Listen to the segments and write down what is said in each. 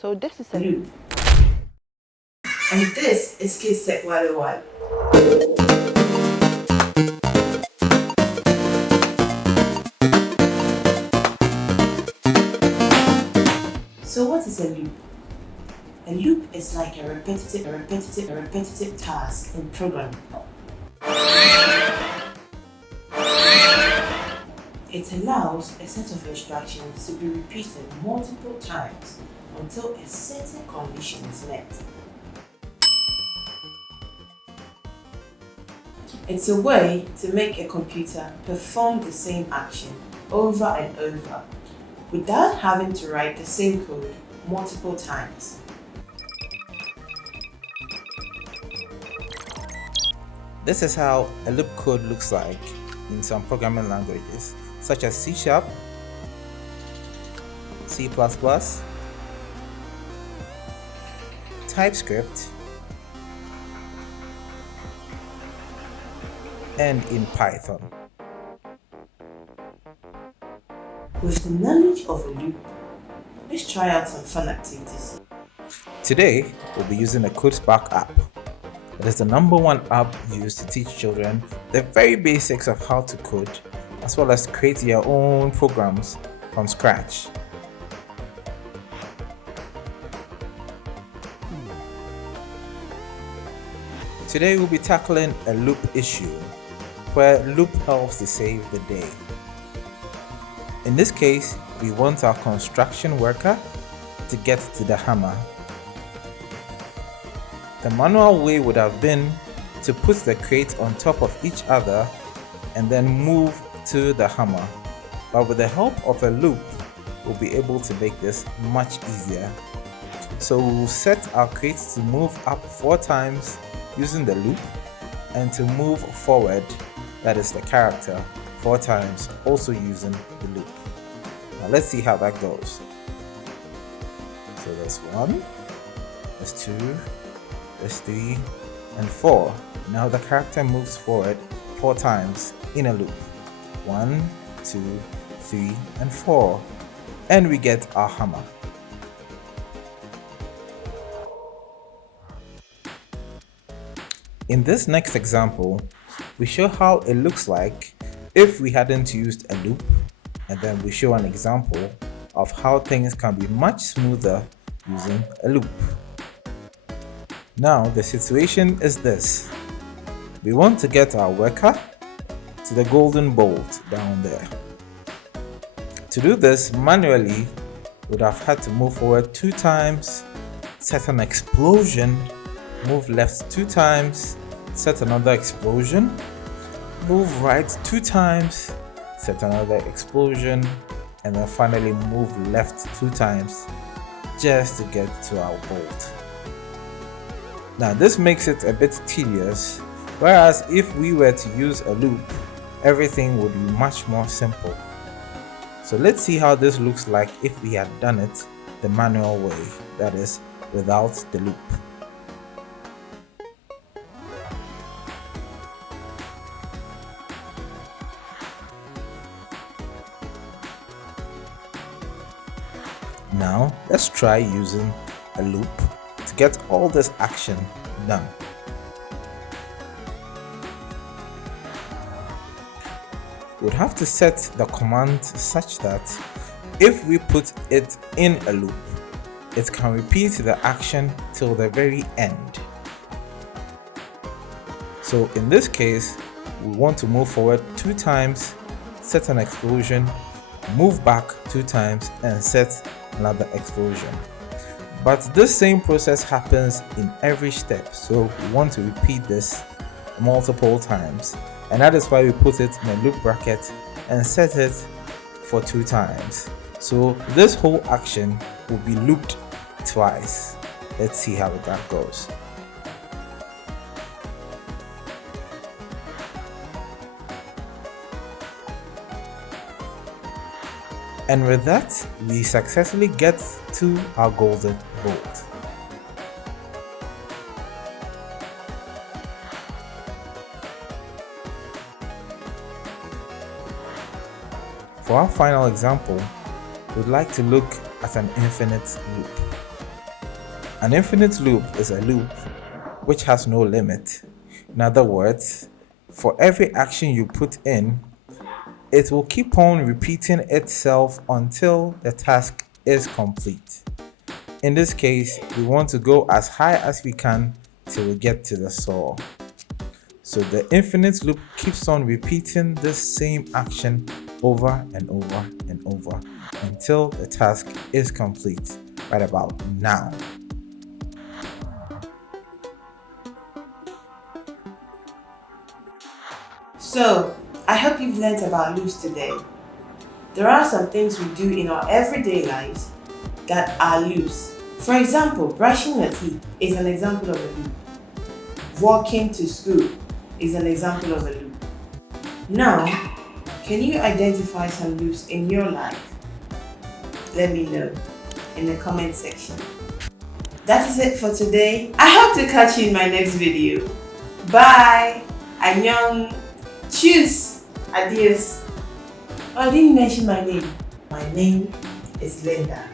So this is a loop. And this is codeSpark 101. So what is a loop? A loop is like a repetitive task in programming. It allows a set of instructions to be repeated multiple times until a certain condition is met. It's a way to make a computer perform the same action over and over without having to write the same code multiple times. This is how a loop code looks like in some programming languages such as C#, C++, TypeScript, and in Python. With the knowledge of a loop, let's try out some fun activities. Today, we'll be using the codeSpark app. It is the #1 app used to teach children the very basics of how to code, as well as create their own programs from scratch. Today we'll be tackling a loop issue, where loop helps to save the day. In this case, we want our construction worker to get to the hammer. The manual way would have been to put the crates on top of each other and then move to the hammer. But with the help of a loop, we'll be able to make this much easier. So we'll set our crates to move up 4 times using the loop, and to move forward, that is the character, 4 times also using the loop. Now let's see how that goes. So that's 1, that's 2, that's 3, and 4. Now the character moves forward 4 times in a loop. 1, 2, 3, and 4. And we get our hammer. In this next example, we show how it looks like if we hadn't used a loop, and then we show an example of how things can be much smoother using a loop. Now the situation is this. We want to get our worker to the golden bolt down there. To do this manually, we'd have had to move forward 2 times, set an explosion, move left 2 times, set another explosion, move right 2 times, set another explosion, and then finally move left 2 times just to get to our bolt. Now this makes it a bit tedious, whereas if we were to use a loop, everything would be much more simple. So let's see how this looks like if we had done it the manual way, that is, without the loop. Now let's try using a loop to get all this action done. We'd have to set the command such that if we put it in a loop, it can repeat the action till the very end. So in this case, we want to move forward 2 times, set an explosion, move back 2 times, and set another explosion. But this same process happens in every step, so we want to repeat this multiple times, and that is why we put it in a loop bracket and set it for 2 times. So this whole action will be looped twice. Let's see how that goes. And with that, we successfully get to our golden bolt. For our final example, we'd like to look at an infinite loop. An infinite loop is a loop which has no limit. In other words, for every action you put in, it will keep on repeating itself until the task is complete. In this case, we want to go as high as we can till we get to the saw. So the infinite loop keeps on repeating this same action over and over and over until the task is complete, right about now. So, I hope you've learned about loops today. There are some things we do in our everyday lives that are loops. For example, brushing your teeth is an example of a loop. Walking to school is an example of a loop. Now, can you identify some loops in your life? Let me know in the comment section. That is it for today. I hope to catch you in my next video. Bye! Annyeong! Tschüss! Adios! Oh, I didn't mention my name. My name is Linda.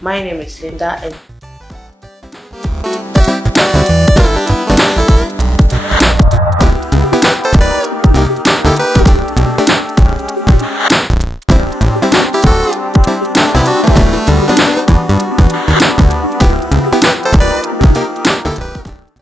My name is Linda and